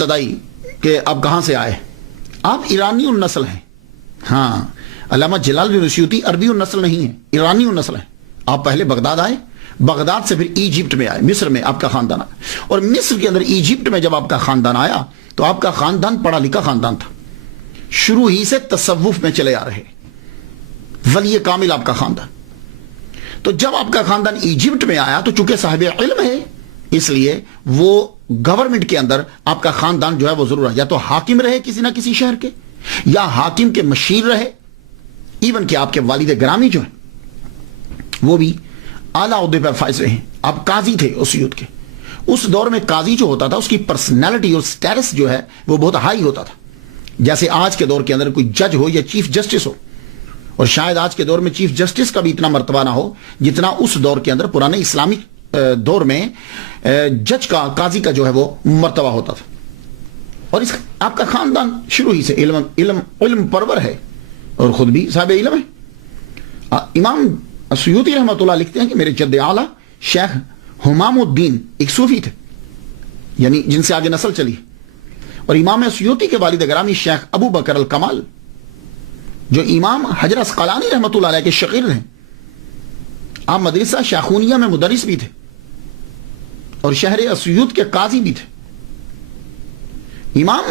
ابتدائی کہ آپ کہاں سے آئے، آپ ایرانی النسل ہیں. ہاں، علامہ جلال الدین سیوطی عربی النسل نہیں ہے، ایرانی النسل ہیں. آپ پہلے بغداد آئے، بغداد سے پھر ایجپٹ میں آئے، مصر میں آپ کا خاندان آیا، اور مصر کے اندر ایجپٹ میں جب آپ کا خاندان آیا تو آپ کا خاندان پڑھا لکھا خاندان تھا، شروع ہی سے تصوف میں چلے آ رہے، ولی کامل آپ کا خاندان. تو جب آپ کا خاندان ایجپٹ میں آیا تو چونکہ صاحب علم ہے، اس لیے وہ گورنمنٹ کے اندر آپ کا خاندان جو ہے وہ ضرور یا تو حاکم رہے کسی نہ کسی شہر کے، یا حاکم کے مشیر رہے. ایون کہ آپ کے والد گرامی جو ہیں وہ بھی اعلیٰ عہدے پر فائز رہے ہیں. آپ قاضی تھے اس یوتھ کے. اس دور میں قاضی جو ہوتا تھا اس کی پرسنالٹی اور سٹیٹس جو ہے وہ بہت ہائی ہوتا تھا. جیسے آج کے دور کے اندر کوئی جج ہو یا چیف جسٹس ہو، اور شاید آج کے دور میں چیف جسٹس کا بھی اتنا مرتبہ نہ ہو جتنا اس دور کے اندر پرانے اسلامی دور میں جج کا، قاضی کا جو ہے وہ مرتبہ ہوتا تھا. اور اس آپ کا خاندان شروع ہی سے علم پرور ہے اور خود بھی صاحب علم ہے. امام سیوطی رحمۃ اللہ لکھتے ہیں کہ میرے جد اعلیٰ شیخ حمام الدین ایک صوفی تھے، یعنی جن سے آگے نسل چلی. اور امام سیوطی کے والد گرامی شیخ ابو بکر الکمال جو امام حجر اسقلانی رحمۃ اللہ علیہ کے شاگرد ہیں، آپ مدرسہ شیخونیہ میں مدرس بھی تھے اور شہر اسیوط کے قاضی بھی تھے. امام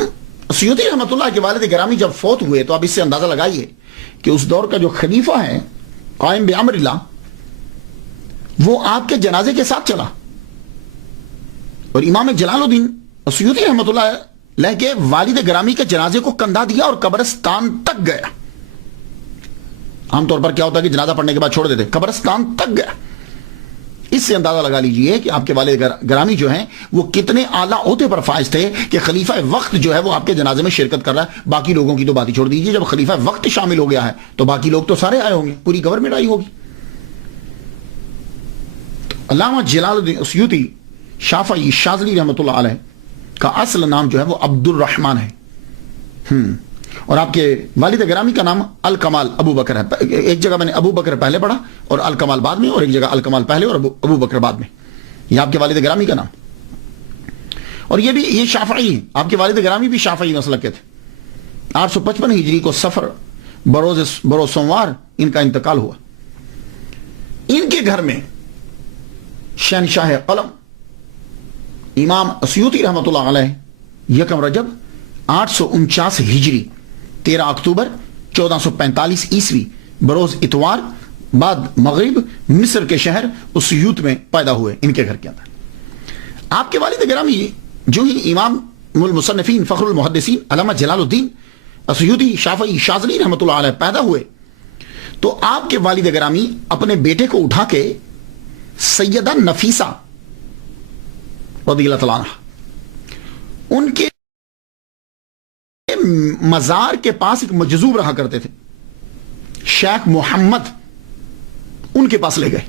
سیوطی رحمۃ اللہ کے والد گرامی جب فوت ہوئے تو آپ اس سے اندازہ لگائیے کہ اس دور کا جو خلیفہ ہے قائم بامر اللہ، وہ آپ کے جنازے کے ساتھ چلا. اور امام جلال الدین سیوطی رحمۃ اللہ علیہ کے والد گرامی کے جنازے کو کندھا دیا اور قبرستان تک گیا. عام طور پر کیا ہوتا ہے کہ جنازہ پڑھنے کے بعد چھوڑ دیتے، قبرستان تک گیا. اس سے اندازہ لگا لیجئے کہ آپ کے والد گرامی جو ہیں وہ کتنے اعلیٰ عہدے پر فائز تھے کہ خلیفہ وقت جو ہے وہ آپ کے جنازے میں شرکت کر رہا ہے. باقی لوگوں کی تو بات ہی چھوڑ دیجئے، جب خلیفہ وقت شامل ہو گیا ہے تو باقی لوگ تو سارے آئے ہوں گے، پوری گورنمنٹ آئی ہوگی. علامہ جلال الدین سیوطی شافعی شاذلی رحمۃ اللہ علیہ کا اصل نام جو ہے وہ عبد الرحمن ہے. اور آپ کے والد گرامی کا نام الکمال ابو بکر ہے. ایک جگہ میں نے ابو بکر پہلے پڑھا اور الکمال بعد میں، اور ایک جگہ الکمال پہلے اور ابو بکر بعد میں. یہ آپ کے والد گرامی کا نام. اور یہ شافعی ہیں، آپ کے والد گرامی بھی شافعی مسلک کے تھے. 855 ہجری کو سفر بروز سوموار ان کا انتقال ہوا. ان کے گھر میں شہنشاہ قلم امام سیوطی رحمۃ اللہ علیہ 1 رجب 849 ہجری 13 اکتوبر 1445 عیسوی بروز اتوار بعد مغرب مصر کے شہر اسیوط میں پیدا ہوئے. ان کے گھر کے اندر آپ کے والد گرامی جو ہی امام المصنفین فخر المحدثین علامہ جلال الدین اسیوطی شافعی شاذلی رحمۃ اللہ علیہ پیدا ہوئے تو آپ کے والد گرامی اپنے بیٹے کو اٹھا کے سیدہ نفیسہ رضی اللہ تعالیٰ عنہ ان کے مزار کے پاس ایک مجذوب رہا کرتے تھے شیخ محمد، ان کے پاس لے گئے.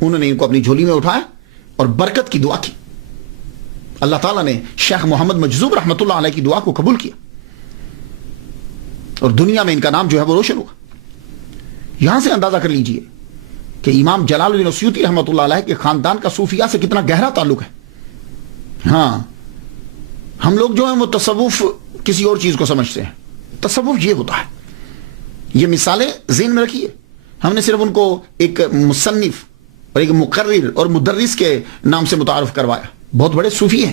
انہوں نے ان کو اپنی جھولی میں اٹھایا اور برکت کی دعا کی. اللہ تعالیٰ نے شیخ محمد مجذوب رحمۃ اللہ علیہ کی دعا کو قبول کیا اور دنیا میں ان کا نام جو ہے وہ روشن ہوا. یہاں سے اندازہ کر لیجئے کہ امام جلال الدین سیوطی رحمۃ اللہ علیہ کے خاندان کا صوفیہ سے کتنا گہرا تعلق ہے. ہاں، ہم لوگ جو ہیں وہ تصوف کسی اور چیز کو سمجھتے ہیں. تصوف یہ ہوتا ہے. یہ مثالیں ذہن میں رکھیے. ہم نے صرف ان کو ایک مصنف اور ایک مقرر اور مدرس کے نام سے متعارف کروایا. بہت بڑے صوفی ہیں.